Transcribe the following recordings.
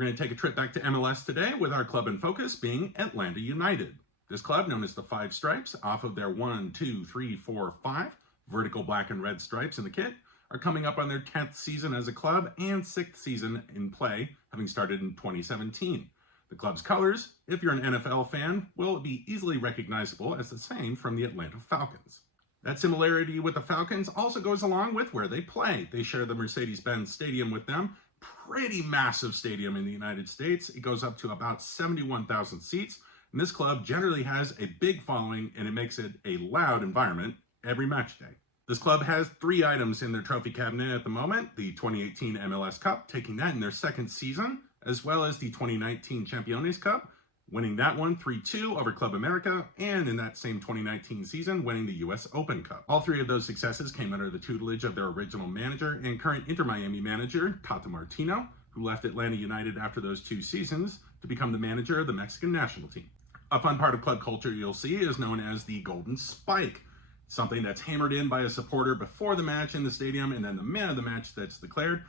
We're going to take a trip back to MLS today with our club in focus being Atlanta United. This club, known as the Five Stripes, off of their 1, 2, 3, 4, 5 vertical black and red stripes in the kit, are coming up on their 10th season as a club and 6th season in play, having started in 2017. The club's colors, if you're an NFL fan, will be easily recognizable as the same from the Atlanta Falcons. That similarity with the Falcons also goes along with where they play. They share the Mercedes-Benz Stadium with them, pretty massive stadium in the United States. It goes up to about 71,000 seats, and this club generally has a big following, and it makes it a loud environment every match day. This club has 3 items in their trophy cabinet at the moment: the 2018 MLS Cup, taking that in their 2nd season, as well as the 2019 Champions Cup, winning that one 3-2 over Club America, and in that same 2019 season, winning the US Open Cup. All 3 of those successes came under the tutelage of their original manager and current Inter Miami manager, Tata Martino, who left Atlanta United after those 2 seasons to become the manager of the Mexican national team. A fun part of club culture you'll see is known as the Golden Spike, something that's hammered in by a supporter before the match in the stadium, and then the man of the match that's declared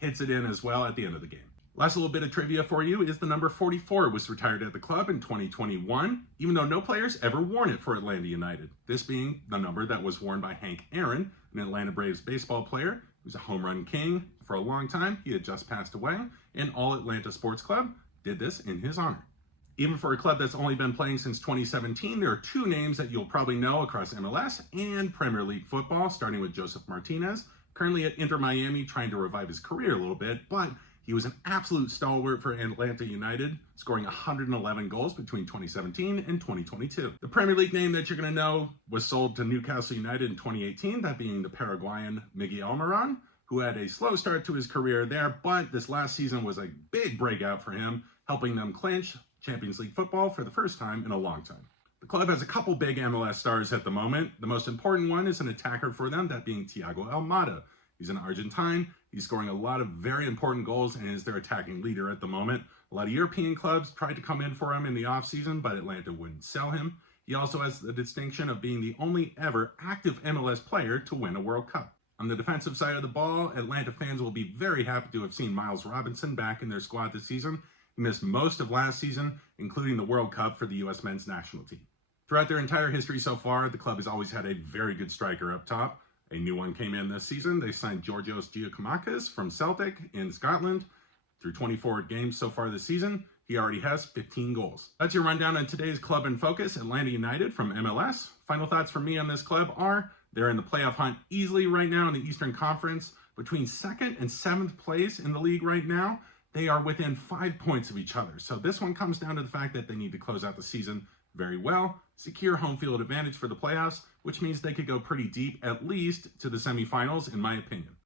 hits it in as well at the end of the game. Last little bit of trivia for you is the number 44 was retired at the club in 2021, even though no players ever worn it for Atlanta United. This being the number that was worn by Hank Aaron, an Atlanta Braves baseball player who's a home run king for a long time. He had just passed away, and All Atlanta Sports Club did this in his honor. Even for a club that's only been playing since 2017, there are 2 names that you'll probably know across MLS and Premier League football, starting with Joseph Martinez, currently at Inter Miami trying to revive his career a little bit, but he was an absolute stalwart for Atlanta United, scoring 111 goals between 2017 and 2022. The Premier League name that you're going to know was sold to Newcastle United in 2018, that being the Paraguayan Miguel Almiron, who had a slow start to his career there, but this last season was a big breakout for him, helping them clinch Champions League football for the first time in a long time. The club has a couple big MLS stars at the moment. The most important one is an attacker for them, that being Thiago Almada. He's an Argentine. He's scoring a lot of very important goals and is their attacking leader at the moment. A lot of European clubs tried to come in for him in the offseason, but Atlanta wouldn't sell him. He also has the distinction of being the only ever active MLS player to win a World Cup. On the defensive side of the ball, Atlanta fans will be very happy to have seen Miles Robinson back in their squad this season. He missed most of last season, including the World Cup for the U.S. men's national team. Throughout their entire history so far, the club has always had a very good striker up top. A new one came in this season. They signed Georgios Giacomakis from Celtic in Scotland. Through 24 games so far this season, he already has 15 goals. That's your rundown on today's Club in Focus, Atlanta United from MLS. Final thoughts from me on this club are they're in the playoff hunt easily right now in the Eastern Conference. Between 2nd and 7th place in the league right now, they are within 5 points of each other. So this one comes down to the fact that they need to close out the season very well, secure home field advantage for the playoffs, which means they could go pretty deep, at least to the semifinals, in my opinion.